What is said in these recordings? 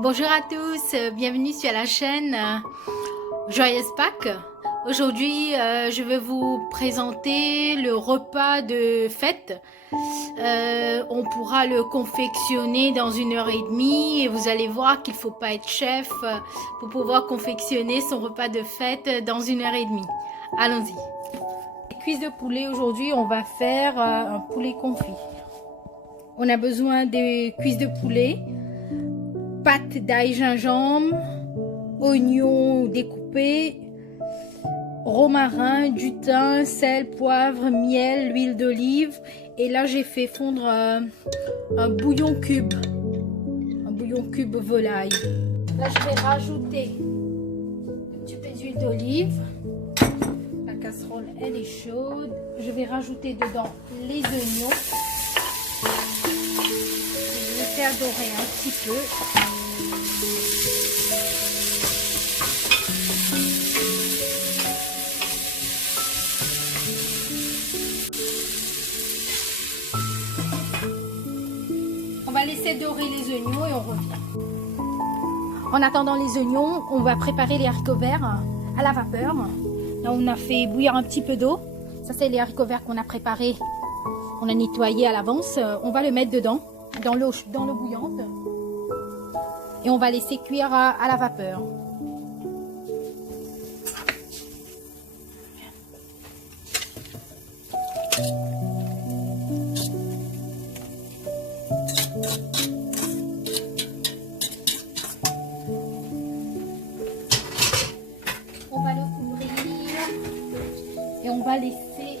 Bonjour à tous, bienvenue sur la chaîne Joyeuse Pâques. Aujourd'hui, je vais vous présenter le repas de fête. On pourra le confectionner dans 1h30 et vous allez voir qu'il ne faut pas être chef pour pouvoir confectionner son repas de fête dans 1h30. Allons-y. Cuisses de poulet, aujourd'hui, on va faire un poulet confit. On a besoin de cuisses de poulet, pâte d'ail gingembre, oignons découpés, romarin, du thym, sel, poivre, miel, l'huile d'olive. Et là, j'ai fait fondre un bouillon cube volaille. Là, je vais rajouter un petit peu d'huile d'olive. La casserole, elle est chaude. Je vais rajouter dedans les oignons. Je vais faire dorer un petit peu. On va laisser dorer les oignons et on revient. En attendant les oignons, on va préparer les haricots verts à la vapeur. Là, on a fait bouillir un petit peu d'eau. Ça, c'est les haricots verts qu'on a préparés. On a nettoyé à l'avance. On va le mettre dedans, dans l'eau bouillante. Et on va laisser cuire à la vapeur. On va le couvrir et on va laisser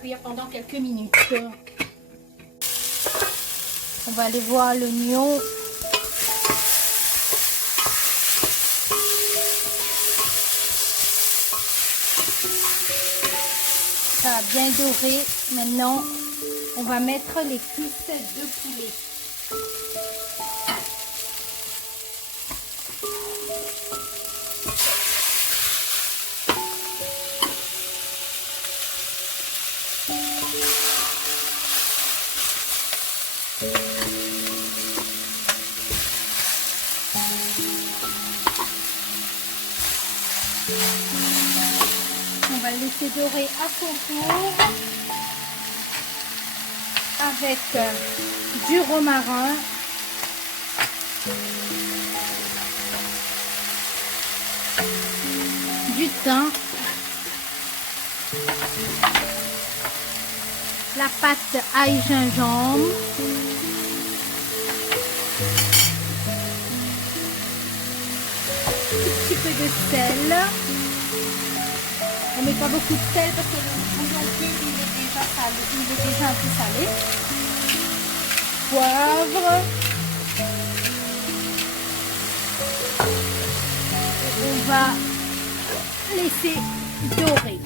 cuire pendant quelques minutes. On va aller voir l'oignon. Ça a bien doré. Maintenant, on va mettre les cuisses de poulet. On va le laisser dorer à son tour avec du romarin, du thym, la pâte ail gingembre, un petit peu de sel. On met pas beaucoup de sel parce que le bouillon cube il est déjà salé, il est déjà un peu salé. Poivre. Et on va laisser dorer.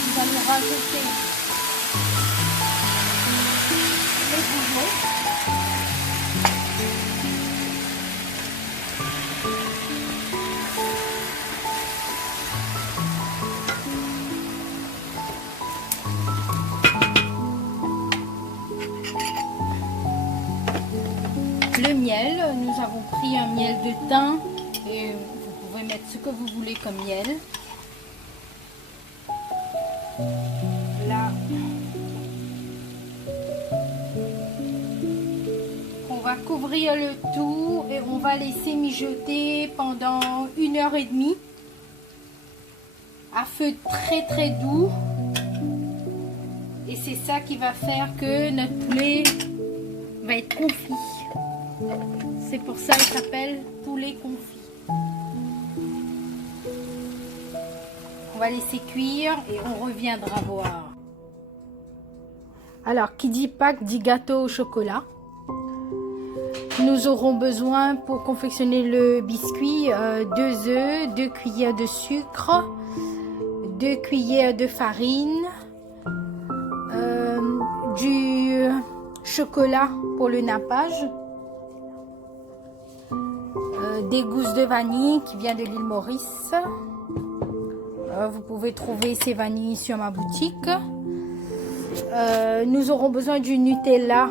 Nous allons rajouter les bouillons. Le miel, nous avons pris un miel de thym et vous pouvez mettre ce que vous voulez comme miel. Là, on va couvrir le tout et on va laisser mijoter pendant 1h30 à feu très très doux. Et c'est ça qui va faire que notre poulet va être confit. C'est pour ça qu'il s'appelle poulet confit. On va laisser cuire et on reviendra voir. Alors, qui dit Pâques dit gâteau au chocolat. Nous aurons besoin pour confectionner le biscuit 2 œufs, 2 cuillères de sucre, 2 cuillères de farine, du chocolat pour le nappage, des gousses de vanille qui vient de l'île Maurice. Vous pouvez trouver ces vanilles sur ma boutique. Nous aurons besoin du Nutella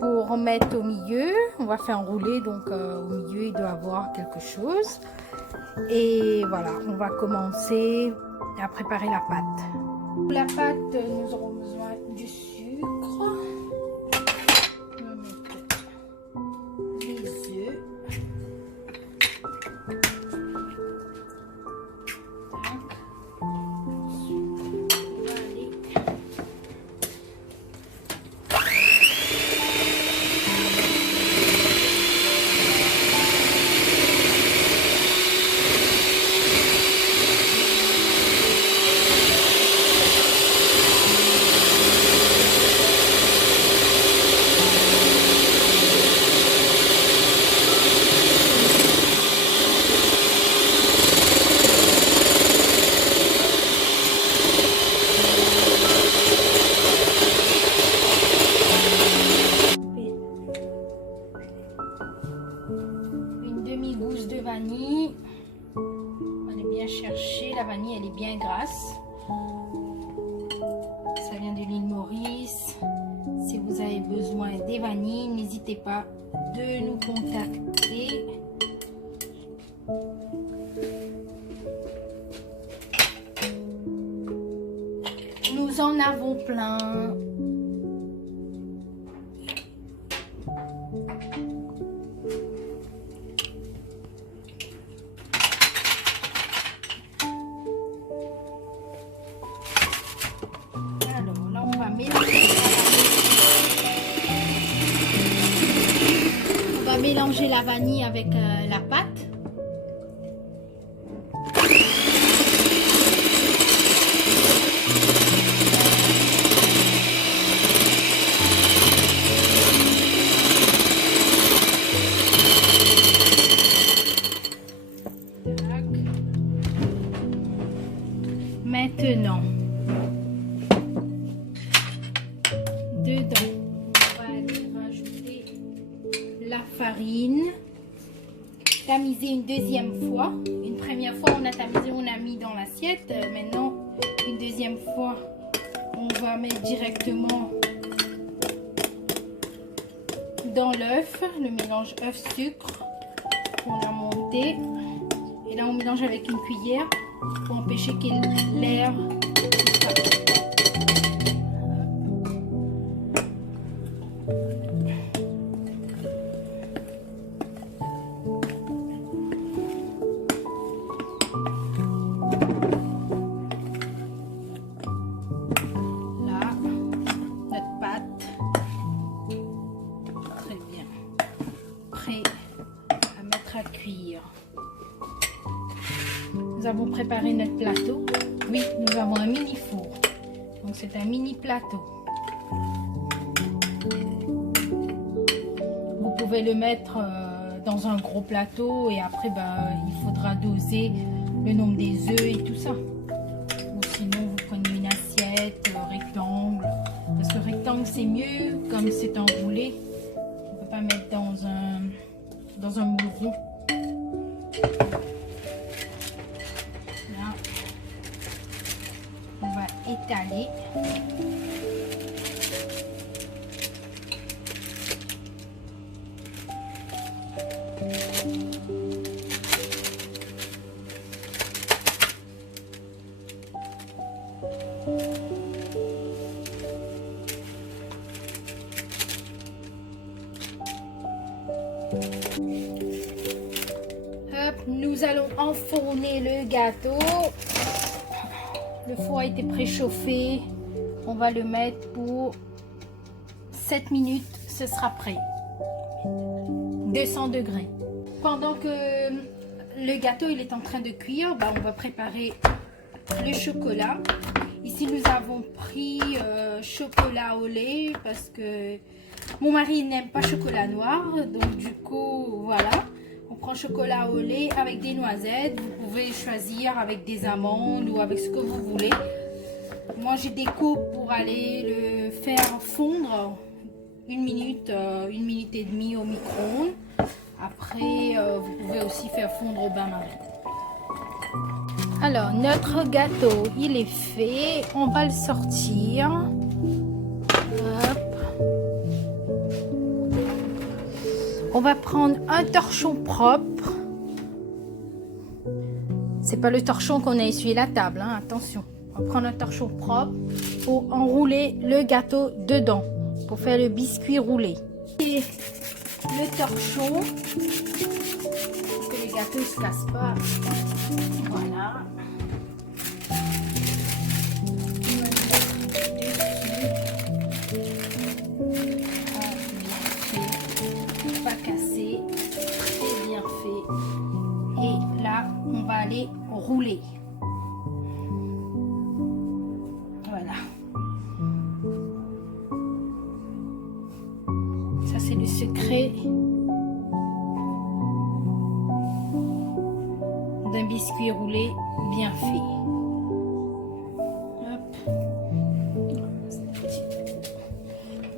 pour mettre au milieu. On va faire enrouler, donc au milieu il doit avoir quelque chose. Et voilà, on va commencer à préparer la pâte. Pour la pâte, nous aurons besoin du sucre. On va mettre les œufs. Demi-gousse de vanille. On va aller bien chercher. La vanille, elle est bien grasse. Ça vient de l'île Maurice. Si vous avez besoin des vanilles, n'hésitez pas de nous contacter. Nous en avons plein. On va mélanger la vanille avec la pâte. Maintenant, dedans, on va aller rajouter la farine, tamiser une deuxième fois. Une première fois, on a tamisé, on a mis dans l'assiette. Maintenant, une deuxième fois, on va mettre directement dans l'œuf, le mélange œuf-sucre qu'on a monté. Et là, on mélange avec une cuillère pour empêcher qu'il l'air. Cuire. Nous avons préparé notre plateau. Oui, nous avons un mini four. Donc c'est un mini plateau. Vous pouvez le mettre dans un gros plateau et après il faudra doser le nombre des œufs et tout ça. Ou sinon vous prenez une assiette rectangle. Parce que rectangle c'est mieux comme c'est enroulé. On ne peut pas mettre dans un moule rond. Là, on va étaler. Hop, nous allons enfourner le gâteau. Le four a été préchauffé. On va le mettre pour 7 minutes. Ce sera prêt. 200 degrés. Pendant que le gâteau il est en train de cuire, on va préparer le chocolat. Ici, nous avons pris chocolat au lait parce que mon mari n'aime pas chocolat noir. Donc, du coup, voilà. On prend chocolat au lait avec des noisettes. Vous pouvez choisir avec des amandes ou avec ce que vous voulez. Moi, j'ai des coupes pour aller le faire fondre 1 minute, 1 minute et demie au micro-ondes. Après, vous pouvez aussi faire fondre au bain-marie. Alors, notre gâteau, il est fait. On va le sortir. On va prendre un torchon propre. C'est pas le torchon qu'on a essuyé la table, hein, attention. On va prendre un torchon propre pour enrouler le gâteau dedans, pour faire le biscuit roulé. Et le torchon, pour que le gâteau ne se casse pas. Voilà. Pas cassé, très bien fait. Et là, on va aller rouler. Voilà. Ça, c'est le secret d'un biscuit roulé bien fait. Hop.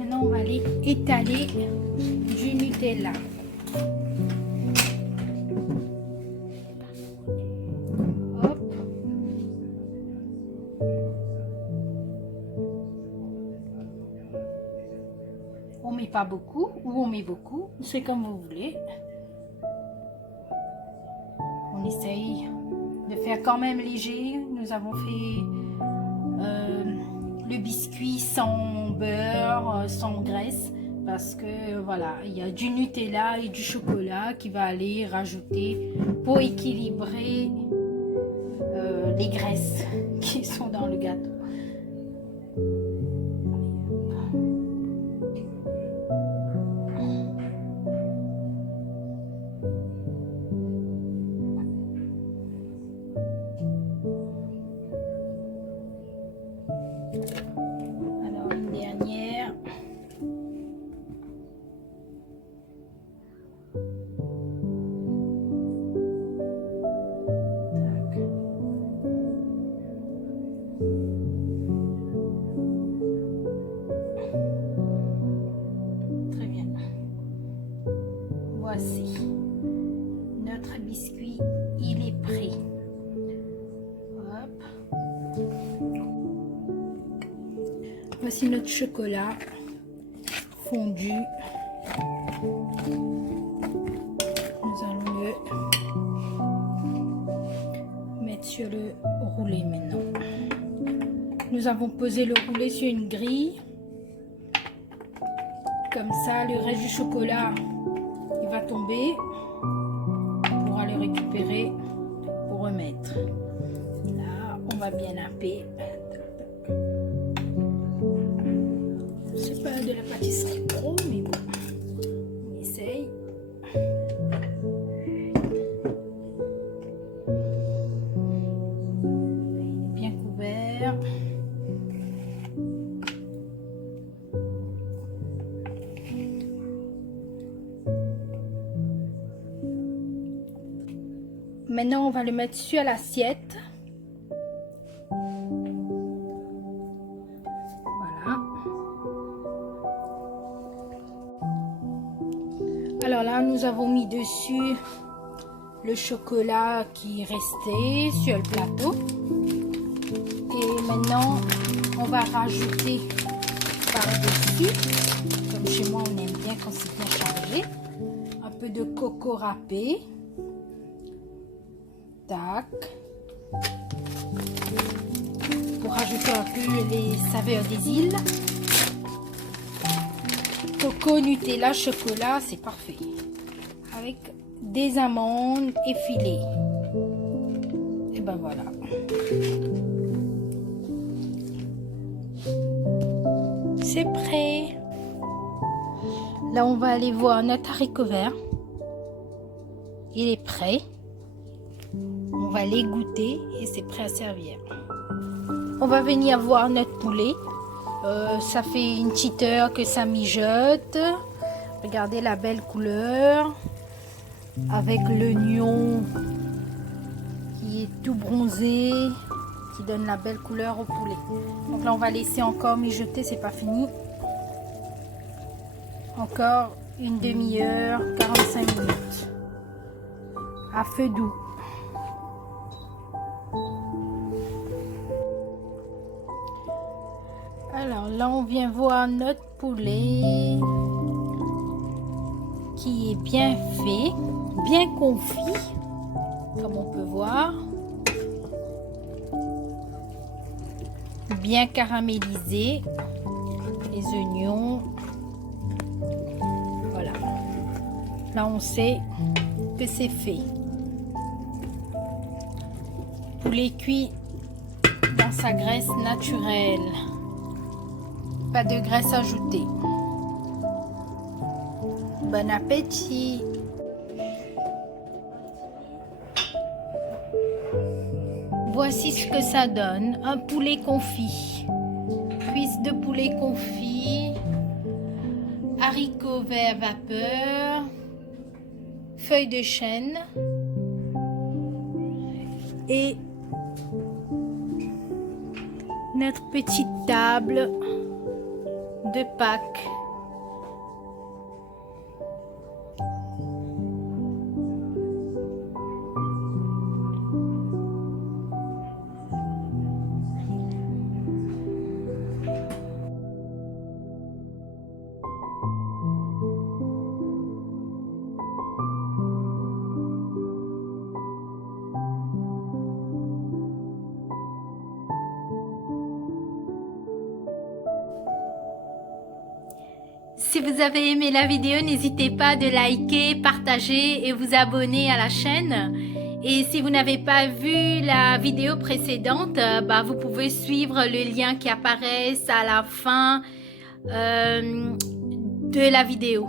Maintenant, on va aller étaler du Nutella. Hop. On met pas beaucoup ou on met beaucoup, c'est comme vous voulez. On essaye de faire quand même léger. Nous avons fait le biscuit sans beurre, sans graisse, parce que voilà, il y a du Nutella et du chocolat qui va aller rajouter pour équilibrer les graisses qui sont dans le gâteau. Alors une dernière. Très bien. Voici notre biscuit, il est prêt. Hop. Voici notre chocolat fondu. Nous allons le mettre sur le roulé maintenant. Nous avons posé le roulé sur une grille. Comme ça, le reste du chocolat, il va tomber. On pourra le récupérer pour remettre. Là, on va bien napper. C'est pas de la pâtisserie pro, mais bon, on essaye. Il est bien couvert. Maintenant, on va le mettre sur l'assiette. Voilà. Alors là, nous avons mis dessus le chocolat qui restait sur le plateau. Et maintenant, on va rajouter par-dessus, comme chez moi, on aime bien quand c'est bien chargé, un peu de coco râpé. Tac. Pour rajouter un peu les saveurs des îles. Coco, Nutella, chocolat, c'est parfait. Avec des amandes effilées. Et ben voilà. C'est prêt. Là, on va aller voir notre haricot vert. Il est prêt. On va les goûter et c'est prêt à servir. On va venir voir notre poulet. Ça fait une petite heure que ça mijote. Regardez la belle couleur. Avec l'oignon qui est tout bronzé. Qui donne la belle couleur au poulet. Donc là on va laisser encore mijoter, c'est pas fini. Encore une demi-heure, 45 minutes. À feu doux. Alors là on vient voir notre poulet. qui est bien fait, bien confit, comme on peut voir, bien caramélisé, les oignons, voilà. Là, on sait que c'est fait. Poulet cuit dans sa graisse naturelle, pas de graisse ajoutée. Bon appétit! Voici ce que ça donne, un poulet confit. Cuisse de poulet confit, haricots verts vapeur, feuilles de chêne et notre petite table de Pâques. Si vous avez aimé la vidéo, n'hésitez pas de liker, partager et vous abonner à la chaîne. Et si vous n'avez pas vu la vidéo précédente, vous pouvez suivre le lien qui apparaît à la fin de la vidéo.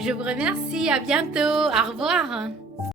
Je vous remercie, à bientôt, au revoir.